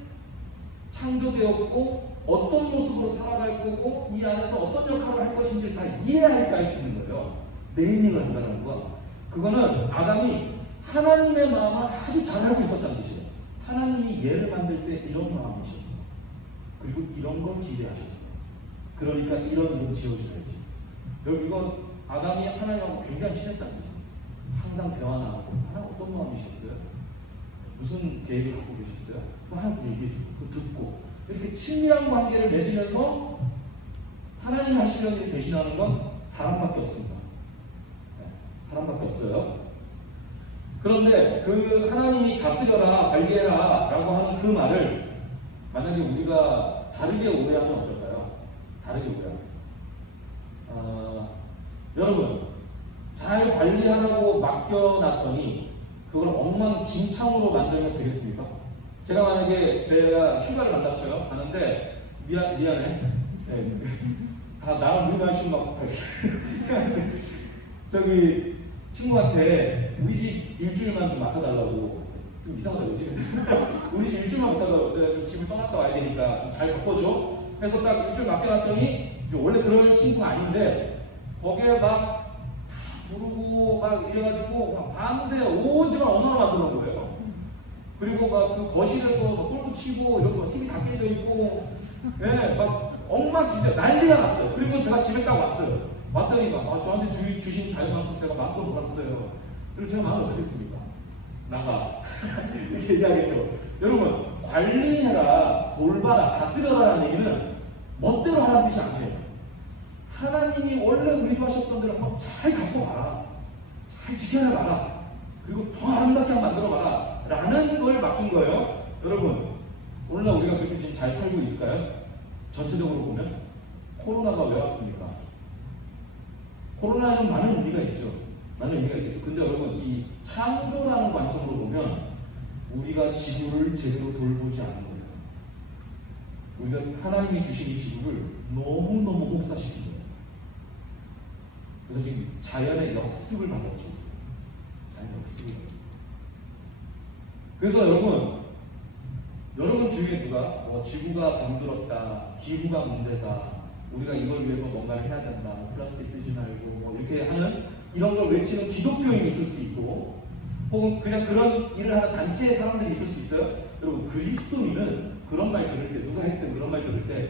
창조되었고 어떤 모습으로 살아갈 거고 이 안에서 어떤 역할을 할 것인지 다 이해할 때 할 수 있는 거예요. 네이밍을 한다는 건 그거는 아담이 하나님의 마음을 아주 잘 알고 있었다는 뜻이에요. 하나님이 얘를 만들 때 이런 마음이셨어요. 그리고 이런 걸 기대하셨어요. 그러니까 이런 이름 지어줘야지. 여러분 이건 아담이 하나님하고 굉장히 친했다는 뜻이에요. 항상 대화 나누고 하나님 어떤 마음이셨어요? 무슨 계획을 갖고 계셨어요? 하나님께 얘기해주고 듣고 이렇게 친밀한 관계를 맺으면서 하나님 하시려는 일을 대신하는 건 사람밖에 없습니다. 네, 사람밖에 없어요. 그런데 그 하나님이 다스려라 관리해라 라고 하는 그 말을 만약에 우리가 다르게 오해하면 어떨까요? 다르게 오해하면 여러분 잘 관리하라고 맡겨놨더니 그걸 엉망진창으로 만들면 되겠습니까? 제가 만약에 제가 휴가를 간다 쳐요. 가는데 미안해. 네. 다 나랑 누구만 막 저기 친구한테 우리 집 일주일만 좀 맡아달라고. 좀 이상하다 요즘. 우리 집 일주일만 맡아달라고. 내가 좀 집을 떠났다 와야 되니까 좀 잘 바꿔줘. 해서 딱 일주일 맡겨놨더니 원래 그럴 친구가 아닌데 거기에 막 부르고 막 이래가지고 막 밤새 오지만 언어로 만드는 거예요. 그리고 막 그 거실에서 막 골프 치고 이러면서 TV 다 깨져 있고, 예, 막 엉망진짜 난리가 났어요. 그리고 제가 집에 딱 왔어요. 왔더니 막 저한테 주신 자유만큼 제가 마음껏 놀았어요. 그리고 제가 마음이 어떻겠습니까? 나가 이렇게 얘기하겠죠. 여러분 관리해라, 돌봐라, 다스려라라는 얘기는 멋대로 하라는 뜻이 아니에요. 하나님이 원래 의도하셨던 대로 한번 잘 갖고 가라, 잘 지켜내봐라, 그리고 더 아름답게 만들어봐라 라는 걸 맡긴 거예요. 여러분 오늘날 우리가 그렇게 지금 잘 살고 있을까요? 전체적으로 보면 코로나가 왜 왔습니까? 코로나에는 많은 의미가 있죠. 많은 의미가 있겠죠. 근데 여러분 이 창조라는 관점으로 보면 우리가 지구를 제대로 돌보지 않는 거예요. 우리가 하나님이 주신 이 지구를 너무너무 혹사시킨 거예요. 그래서 지금 자연의 역습을 받았죠. 자연의 역습을 받았어요. 그래서 여러분 주위에 누가 뭐 지구가 병들었다, 기후가 문제다, 우리가 이걸 위해서 뭔가를 해야 된다, 뭐 플라스틱 쓰지 말고 뭐 이렇게 하는 이런 걸 외치는 기독교인이 있을 수도 있고, 혹은 그냥 그런 일을 하는 단체의 사람들이 있을 수 있어요. 여러분 그리스도인은 그런 말 들을 때, 누가 했든 그런 말 들을 때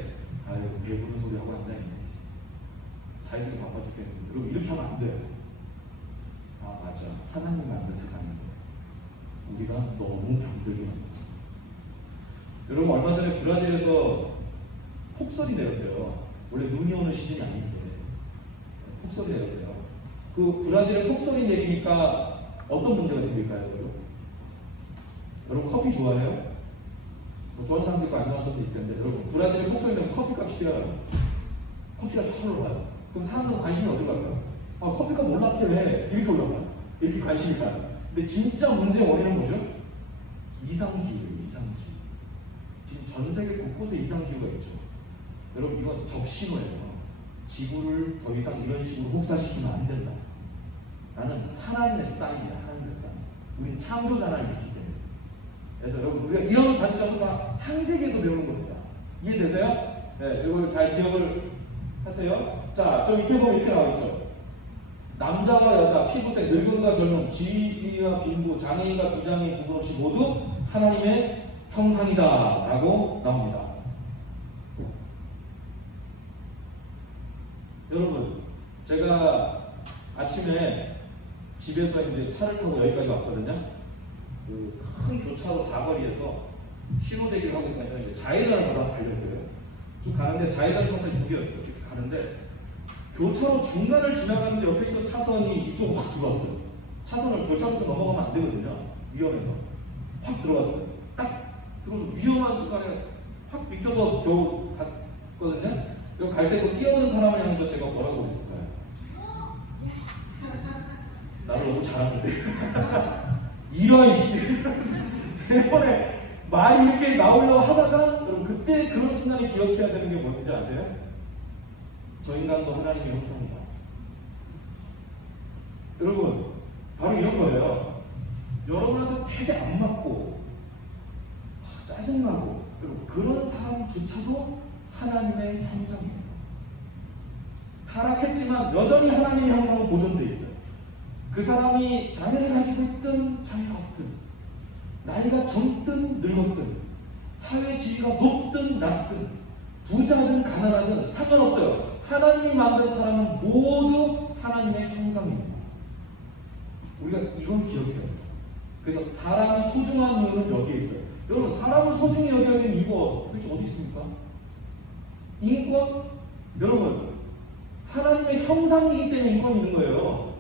아유 배부른 소리 하고 앉아있네, 살기 바빠 죽겠는데, 여러분 이렇게 하면 안 돼요. 아 맞아, 하나님 만든 세상인데 우리가 너무 병들게 만들었어. 여러분 얼마 전에 브라질에서 폭설이 내렸대요. 원래 눈이 오는 시즌이 아닌데 폭설이 내렸대요. 그 브라질에 폭설이 내리니까 어떤 문제가 생길까요? 여러분 커피 좋아해요? 뭐 좋아하는 사람도 있고 안 좋아하는 사람도 있을 텐데, 여러분 브라질에 폭설이 내면 커피값이 뛰어요. 커피가 잘 올라가요. 그럼 사람들은 관심이 어디로 갈까요? 아 커피값 올랐대, 이렇게 올라가요. 이렇게 관심이 가요. 근데 진짜 문제의 원인은 뭐죠? 이상기후예요. 이상기후. 지금 전 세계 곳곳에 이상기후가 있죠. 여러분 이건 적신호예요. 지구를 더 이상 이런 식으로 혹사시키면 안 된다. 나는 하나님의 사인이야. 하나님의 사인. 우린 창조자를 믿기 때문에. 그래서 여러분 우리가 이런 관점과 창세기에서 배우는 겁니다. 이해되세요? 네, 이걸 잘 기억을 하세요. 자, 저 밑에 보면 이렇게 나와있죠. 남자와 여자, 피부색, 늙은과 젊음, 지위와 빈부, 장애인과 비장애인 구분 없이 모두 하나님의 형상이다 라고 나옵니다. 여러분, 제가 아침에 집에서 이제 차를 타고 여기까지 왔거든요. 그 큰 교차로 사거리에서 신호대기를 하고 있다가 이제 좌회전을 받아서 가려고요. 쭉 가는데 좌회전 차선이 두 개였어요. 이렇게 가는데 교차로 중간을 지나가는데 옆에 있던 차선이 이쪽으로 확 들어왔어요. 차선을 교차로에서 넘어가면 안 되거든요. 위험해서 확 들어왔어요. 딱 들어서 위험한 순간에 확 비켜서 겨우 갔거든요. 그리고 갈 때 그 뛰어오는 사람을 향해서 제가 뭐라고 그랬을까요? 나를 너무 잘하는데 이런 씨 대본에 말이 이렇게 나오려고 하다가 여러분 그때 그런 순간에 기억해야 되는 게 뭔지 아세요? 저 인간도 하나님의 형상이다. 여러분 바로 이런 거예요. 여러분한테 되게 안 맞고 짜증나고 여러분 그런 사람조차도 하나님의 형상입니다. 타락했지만 여전히 하나님의 형상은 보존되어 있어요. 그 사람이 자녀를 가지고 있든 자녀가 없든 나이가 젊든 늙었든 사회 지위가 높든 낮든 부자든 가난하든 상관없어요. 하나님이 만든 사람은 모두 하나님의 형상입니다. 우리가 이걸 기억해야 돼요. 그래서 사람이 소중한 이유는 여기에 있어요. 여러분 사람을 소중히 여겨야 되는 이유가 도대체 어디 있습니까? 인권? 여러분 하나님의 형상이기 때문에 인권이 있는 거예요.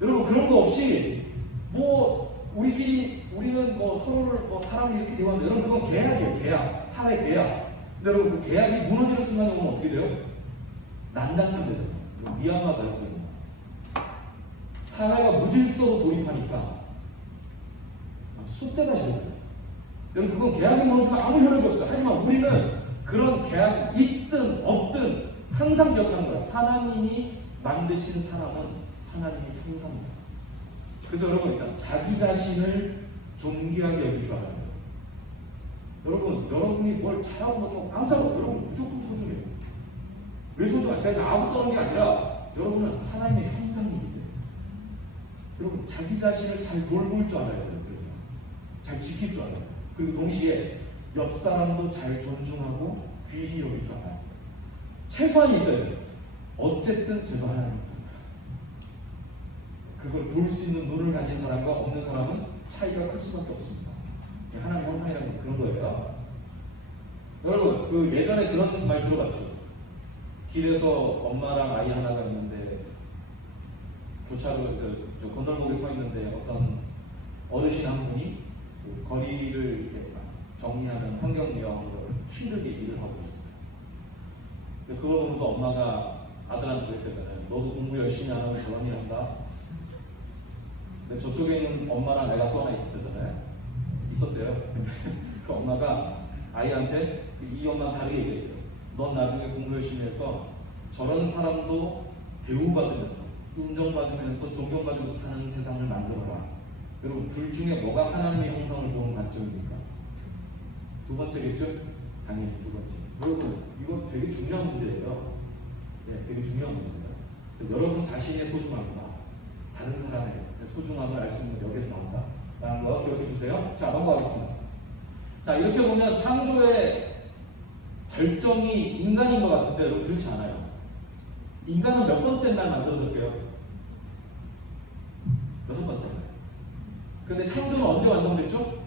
여러분 그런 거 없이 뭐 우리는 뭐 서로를 뭐 사람이 이렇게 대화하는데 여러분 그건 계약이에요. 계약. 사회 계약. 근데 여러분 그 계약이 무너지는 순간에 오면 어떻게 돼요? 난장판 되잖아요. 미얀마가 있거든요. 사회가 무질서로 돌입하니까 쑥대가 싫어요. 여러분 그건 계약이 무너지면 아무 효력이 없어요. 하지만 우리는 그런 계약이 있든 없든 항상 기억하는 거예요. 하나님이 만드신 사람은 하나님의 형상입니다. 그래서 여러분 일단 자기 자신을 존귀하게 여길 줄 알아요. 여러분이 뭘 잘하고 못하고 항상 여러분 무조건 소중해요. 왜 소중해요? 제가 아무 떠는 게 아니라 여러분은 하나님의 형상이기 때문에 여러분 자기 자신을 잘 돌볼 줄 알아야 돼요. 그래서 잘 지킬 줄 알아요. 그리고 동시에 옆 사람도 잘 존중하고 귀히 여길 줄 알아요. 최소한이 있어야 돼요. 어쨌든 제가 하나님 형상. 그걸 볼 수 있는 눈을 가진 사람과 없는 사람은 차이가 클 수밖에 없습니다. 하나님 형상이라는 게 그런 거예요. 여러분 그 예전에 그런 말 들어봤죠? 길에서 엄마랑 아이 하나가 있는데 교차로 저 건널목에 서 있는데 어떤 어르신 한 분이 그 거리를 이렇게 정리하는 환경미화원으로 힘들게 일을 하고 계셨어요. 그걸 보면서 엄마가 아들한테 그랬대잖아요. 너도 공부 열심히 안 하면 저런 일 한다. 근데 저쪽에 있는 엄마랑 애가 또 하나 있었대잖아요. 있었대요. 그 엄마가 아이한테 이 엄마는 다르게 얘기했대요. 넌 나중에 공부 열심히 해서 저런 사람도 대우받으면서 인정받으면서 존경받으면서 사는 세상을 만들어라. 여러분 둘 중에 뭐가 하나님의 형상을 보는 관점입니까? 두 번째겠죠? 당연히 두 번째. 여러분 이건 되게 중요한 문제예요. 네, 되게 중요한 문제예요. 여러분 자신의 소중함과 다른 사람의 소중함을 알 수 있는 여기서 나온다 라는 거 기억해 주세요. 자 넘어가겠습니다. 자 이렇게 보면 창조의 절정이 인간인 것 같은데 여러분 그렇지 않아요. 인간은 몇 번째 날 만들어졌게요? 6번째 날. 근데 창조는 언제 완성됐죠?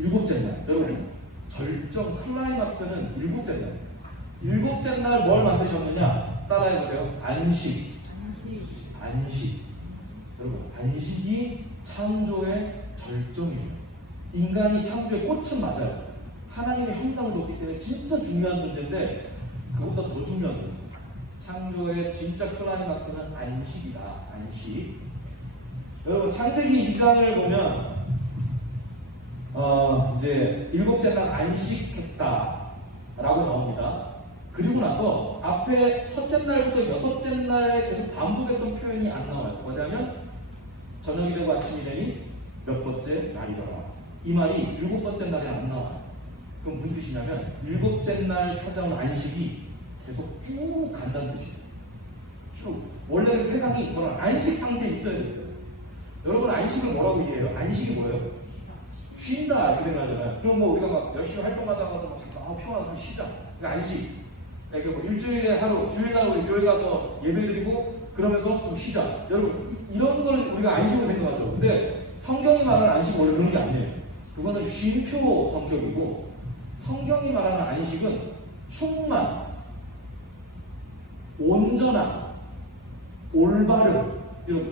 7째 날. 여러분 절정 클라이막스는 7째 날. 7째 날 뭘 만드셨느냐? 따라해보세요. 안식. 여러분 안식이 창조의 절정이에요. 인간이 창조의 꽃은 맞아요. 하나님의 형상을 뒀기 때문에 진짜 중요한 존재인데 그보다 더 중요한 게 있어요. 창조의 진짜 클라이막스는 안식이다. 안식. 여러분 창세기 2장을 보면 이제 7째 날 안식했다 라고 나옵니다. 그리고 나서 앞에 첫째 날부터 6째 날에 계속 반복했던 표현이 안 나와요. 뭐냐면 저녁이 되고 아침이 되니 몇 번째 날이더라. 이 말이 7번째 날에 안 나와요. 그럼 무슨 뜻이냐면 7째 날 찾아온 안식이 계속 쭉 간다는 뜻이에요. 쭉. 원래 세상이 저런 안식 상태에 있어야 됐어요. 여러분 안식을 뭐라고 얘기해요? 안식이 뭐예요? 쉰다 이렇게 생각하잖아요. 그럼 뭐 우리가 막 열심히 활동하다가 뭐 잠깐 평화가 좀 쉬자. 그러니까 안식. 그러니까 뭐 일주일에 하루, 주일날 우리 교회 가서 예배드리고 그러면서 좀 쉬자. 여러분 이런 걸 우리가 안식으로 생각하죠. 근데 성경이 말하는 안식은 원래 그런 게 아니에요. 그거는 쉼표 성격이고 성경이 말하는 안식은 충만, 온전한, 올바름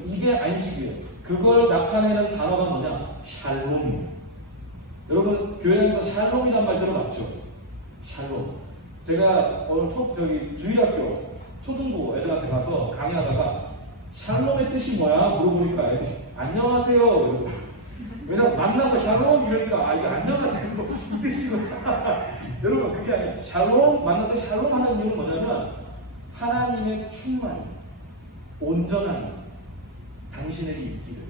이게 안식이에요. 그걸 나타내는 단어가 뭐냐? 샬롬이에요. 여러분 교회에서 샬롬이란 말 들어봤죠? 샬롬. 제가 오늘 주일학교 초등부 애들한테 가서 강의하다가 샬롬의 뜻이 뭐야? 물어보니까 애들이 안녕하세요 이러더라고요. 왜냐면 만나서 샬롬 이러니까 이게 안녕하세요 이 뜻이구나. 여러분 그게 아니에요. 샬롬 만나서 샬롬 하는 이유는 뭐냐면 하나님의 충만이 온전함이 당신에게 있기를.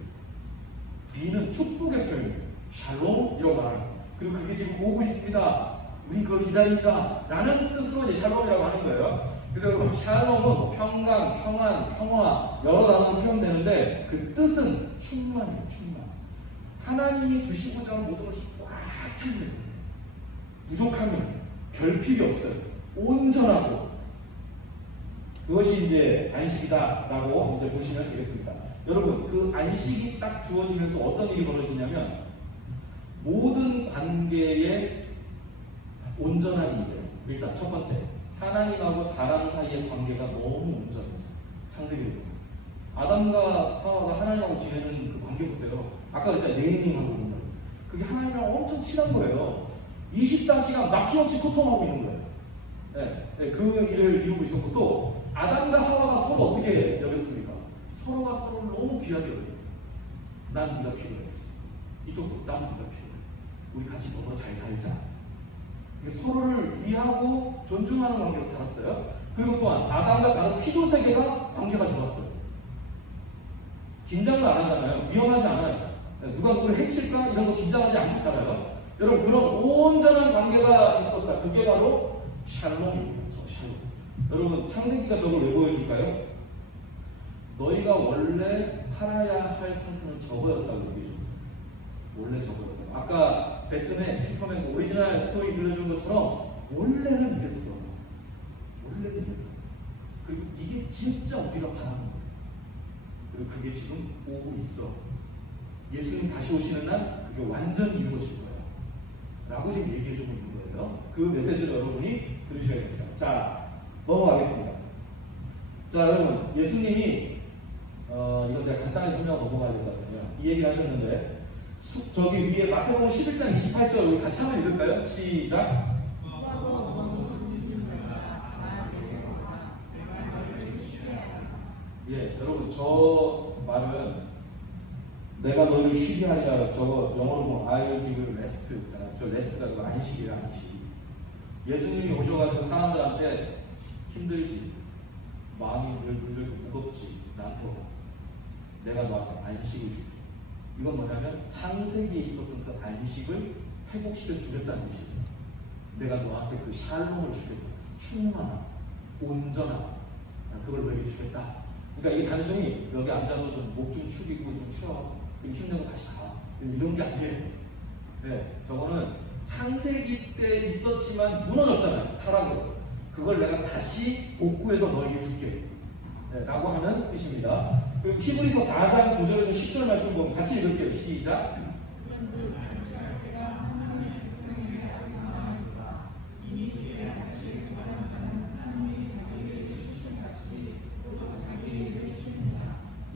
비는 축복의 표현이에요. 샬롬 이라고 말하는 거예요. 그리고 그게 지금 오고 있습니다. 우리 그걸 기다린다 라는 뜻으로 이제 샬롬이라고 하는 거예요. 그래서 여러분 샬롬은 평강, 평안, 평화 여러 단어로 표현되는데 그 뜻은 충만이에요. 충만. 하나님이 주시고자 하는 모든 것이 꽉 찬 데서 부족하면 결핍이 없어요. 온전하고 그것이 이제 안식이다라고 이제 보시면 되겠습니다. 여러분 그 안식이 딱 주어지면서 어떤 일이 벌어지냐면 모든 관계에 온전함이 돼요. 일단 첫 번째 하나님하고 사람 사이의 관계가 너무 온전해요. 창세기를 보면 아담과 하와가 하나님하고 지내는 그 관계 보세요. 아까 그랬잖아요. 네이밍하고 있는 거예요. 그게 하나님이랑 엄청 친한 거예요. 24시간 막힘없이 소통하고 있는 거예요. 그 일을 이루고 있었고 또 아담과 하와가 서로 어떻게 여겼습니까? 서로가 서로를 너무 귀하게 여겼어요. 난 네가 필요해. 이쪽도 나도 네가 필요해. 우리 같이 더불어 잘 살자. 서로를 이해하고 존중하는 관계로 살았어요. 그리고 또한 아담과 다른 피조 세계가 관계가 좋았어요. 긴장을 안 하잖아요. 위험하지 않아요. 누가 누구를 해칠까 이런 거 긴장하지 않고 살아요. 여러분 그런 온전한 관계가 있었다. 그게 바로 샬롬입니다. 샬롬. 여러분 창세기가 저걸 왜 보여줄까요? 너희가 원래 살아야 할 상태는 저거였다고 얘기해줍니다. 원래 저거였다고. 아까 배트맨, 슈퍼맨 오리지널 스토리 들려준 것처럼 원래는 이랬어. 원래는 이랬다. 그리고 이게 진짜 우리가 바라는 거예요. 그리고 그게 지금 오고 있어. 예수님 다시 오시는 날 그게 완전히 이루어질 거야. 라고 지금 얘기해주고 있는 거예요. 그 메시지를 여러분이 들으셔야 됩니다. 자, 넘어가겠습니다. 자, 여러분, 예수님이 이건 제가 간단히 설명 넘어가야 될 것 같아요. 이 얘기를 하셨는데 저기 위에 마태복음 11장 28절 같이 한번 읽을까요? 시작. 예, 여러분 저 말은 내가 너희를 쉬게 하리라. 저거 영어로 보면 I will give you rest 있잖아요. 저 rest가 그 안식이라 안식. 예수님이 오셔가지고 사람들한테 힘들지, 마음이 늘 무겁지, 나한테 내가 너한테 안식을 줄게. 이건 뭐냐면 창세기에 있었던 그 안식을 회복시켜 주겠다는 뜻이에요. 내가 너한테 그 샬롬을 주겠다. 충만함, 온전함, 그걸 너에게 주겠다. 그러니까 이게 단순히 여기 앉아서 좀 목 좀 축이고 좀 쉬어, 힘내고 다시 가, 이런 게 아니에요. 네, 저거는 창세기 때 있었지만 무너졌잖아요. 타락으로. 그걸 내가 다시 복구해서 너에게 줄게. 네, 라고 하는 뜻입니다. 그리고 히브리서 4장 9절에서 10절 말씀 보면 같이 읽을게요. 시작.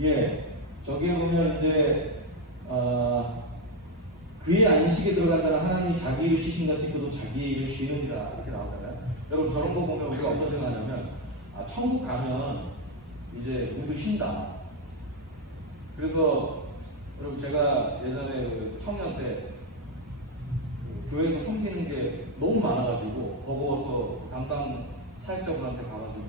예, 저기에 보면 이제 그의 안식에 들어간 자는 하나님이 자기 일을 쉬신같이 그도 자기 일을 쉬느니라 이렇게 나오잖아요. 여러분 저런 거 보면 우리가 어떤 생각하냐면 천국 가면 이제 우리도 쉰다. 그래서 여러분 제가 예전에 그 청년 때 교회에서 섬기는 게 너무 많아가지고 버거워서 담당 사역자분한테 가가지고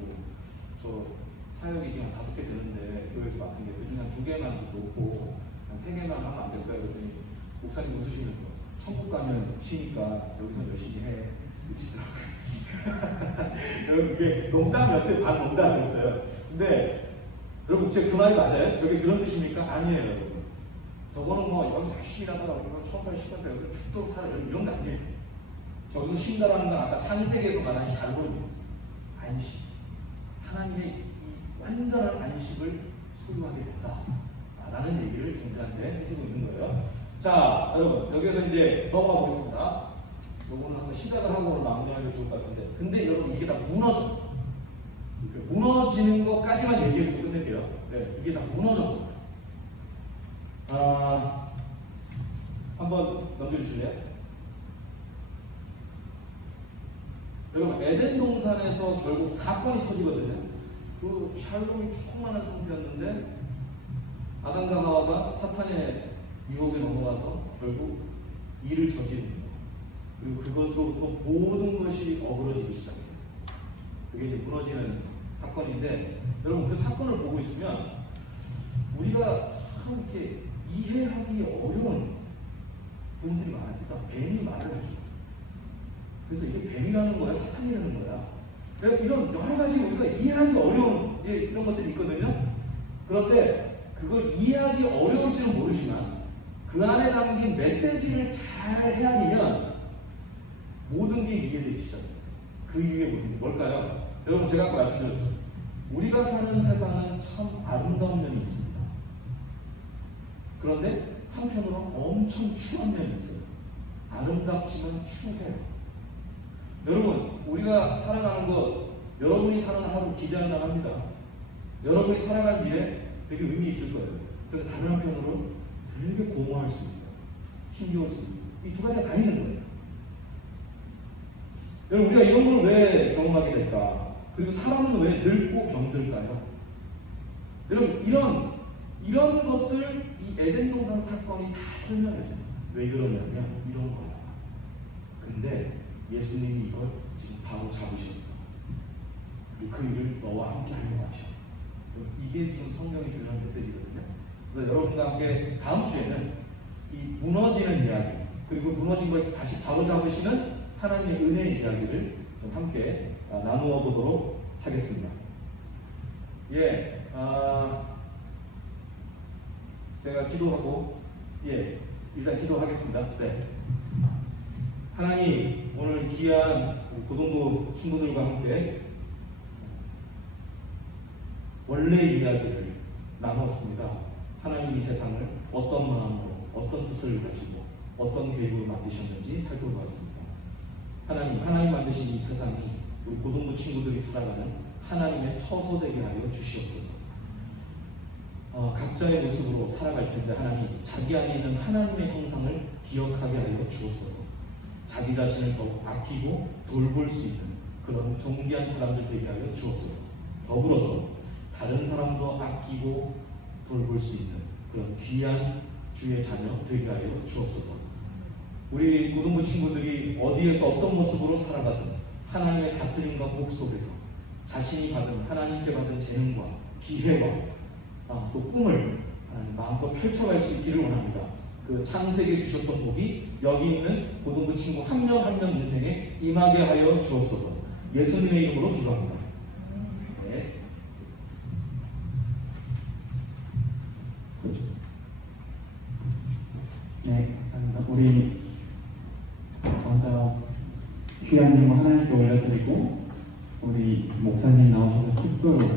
저 사역이 지금 5개 되는데 교회에서 맡은 게 그중에 한 2개만 놓고 한 3개만 하면 안 될까요? 그랬더니 목사님 웃으시면서 천국 가면 쉬니까 여기서 열심히 해. 여러분 그게 농담이었어요. 반 농담이었어요. 근데 여러분 제 그 말이 맞아요? 저게 그런 뜻입니까? 아니에요, 여러분. 저거는 뭐 여기서 열심히 하다가 우리가 처음 갈 시간대 여기서 죽도록 살아 이런 거 아니에요. 저기서 쉰다라는 건 아까 창세기에서 말한 샬롬, 안식. 하나님의 이 완전한 안식을 소유하게 된다. 라는 얘기를 정자한테 해주고 있는 거예요. 자, 여러분 여기서 이제 넘어가 보겠습니다. 요거는 한번 시작을 하고 마무리하면 좋을 것 같은데, 근데 여러분 이게 다 무너져. 무너지는 것까지만 얘기해주고 끝낼게요. 네, 이게 다 무너져. 한번 넘겨주실래요? 여러분 에덴 동산에서 결국 사건이 터지거든요. 그 샬롬이 조그만한 상태였는데 아담과 하와가 사탄의 유혹에 넘어가서 결국 일을 저지릅니다. 그리고 그것으로부터 모든 것이 어그러지기 시작해요. 그게 이제 무너지는 사건인데, 여러분 그 사건을 보고 있으면 우리가 참 이렇게 이해하기 어려운 부분들이 많아요. 일단 뱀이 말을 해줘. 그래서 이게 뱀이라는 거야, 사탄이라는 거야. 그래서 이런 여러 가지 우리가 이해하기 어려운 이런 것들이 있거든요. 그런데 그걸 이해하기 어려울지는 모르지만 그 안에 담긴 메시지를 잘 헤아리면 모든 게 이해되기 시작해요. 그 이유의 모든 게 뭘까요? 여러분 제가 아까 말씀드렸죠. 우리가 사는 세상은 참 아름다운 면이 있습니다. 그런데 한편으로 엄청 추한 면이 있어요. 아름답지만 추해요. 여러분 우리가 살아가는 것, 여러분이 사는 하루 기대할 만합니다. 여러분이 살아갈 미래 되게 의미 있을 거예요. 그런데 다른 한편으로 되게 공허할 수 있어요. 힘겨울 수 있고, 이 두 가지가 다 있는 거예요. 여러분 우리가 이런 걸 왜 경험하게 될까? 그리고 사람은 왜 늙고 병들까요? 여러분 이런 것을 이 에덴 동산 사건이 다 설명해줘요. 왜 그러냐면 이런 거야. 근데 예수님이 이걸 지금 바로 잡으셨어. 그리고 그 일을 너와 함께 하려고 하셔. 이게 지금 성경이 주는 메시지거든요. 그래서 여러분과 함께 다음 주에는 이 무너지는 이야기, 그리고 무너진 걸 다시 바로 잡으시는 하나님의 은혜의 이야기를 좀 함께 나누어 보도록 하겠습니다. 예, 제가 기도하고, 일단 기도하겠습니다. 네. 하나님, 오늘 귀한 고등부 친구들과 함께 원래의 이야기를 나눴습니다. 하나님이 세상을 어떤 마음으로, 어떤 뜻을 가지고, 어떤 계획으로 만드셨는지 살펴보았습니다. 하나님 만드신 이 세상이 우리 고등부 친구들이 살아가는 하나님의 처소되게 하여 주시옵소서. 각자의 모습으로 살아갈 텐데 하나님, 자기 안에 있는 하나님의 형상을 기억하게 하여 주옵소서. 자기 자신을 더욱 아끼고 돌볼 수 있는 그런 존귀한 사람들 되게 하여 주옵소서. 더불어서 다른 사람도 아끼고 돌볼 수 있는 그런 귀한 주의 자녀 되게 하여 주옵소서. 우리 고등부 친구들이 어디에서 어떤 모습으로 살아가든 하나님의 다스림과 복 속에서 자신이 받은, 하나님께 받은 재능과 기회와 또 꿈을 마음껏 펼쳐갈 수 있기를 원합니다. 그 창세기에 주셨던 복이 여기 있는 고등부 친구 한 명 한 명 인생에 임하게 하여 주옵소서. 예수님의 이름으로 기도합니다. 네. 네, 감사합니다. 우리 먼저 귀한 이름 하나님께 올려드리고 우리 목사님 나오셔서 축도를